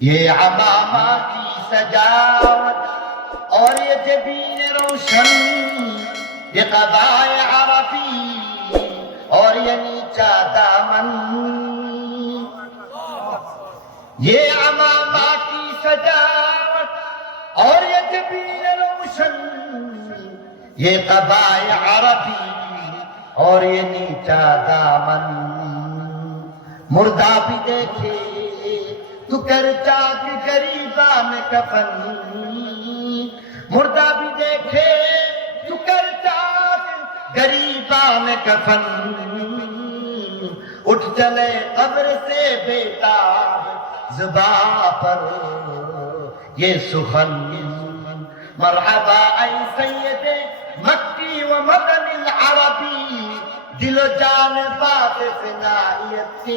ये अमामा की सजावट और ये जबीन रोशन, ये कबाए अरबी और ये नीचा दामन। ये अमामा की सजावट और ये जबीन रोशन, ये कबाए अरबी और ये नीचा दामन। मुर्दा भी देखे तू कर चाक गरीबा में कफन मुर्दा भी देखे तू कर चाक गरीबा में कफन उठ चले कब्र से बेटा जुबा पर। ये सुखन मरहबा ऐ सैयदे मक्की व मदन अरबी, दिलो जान बात फिनाइयत की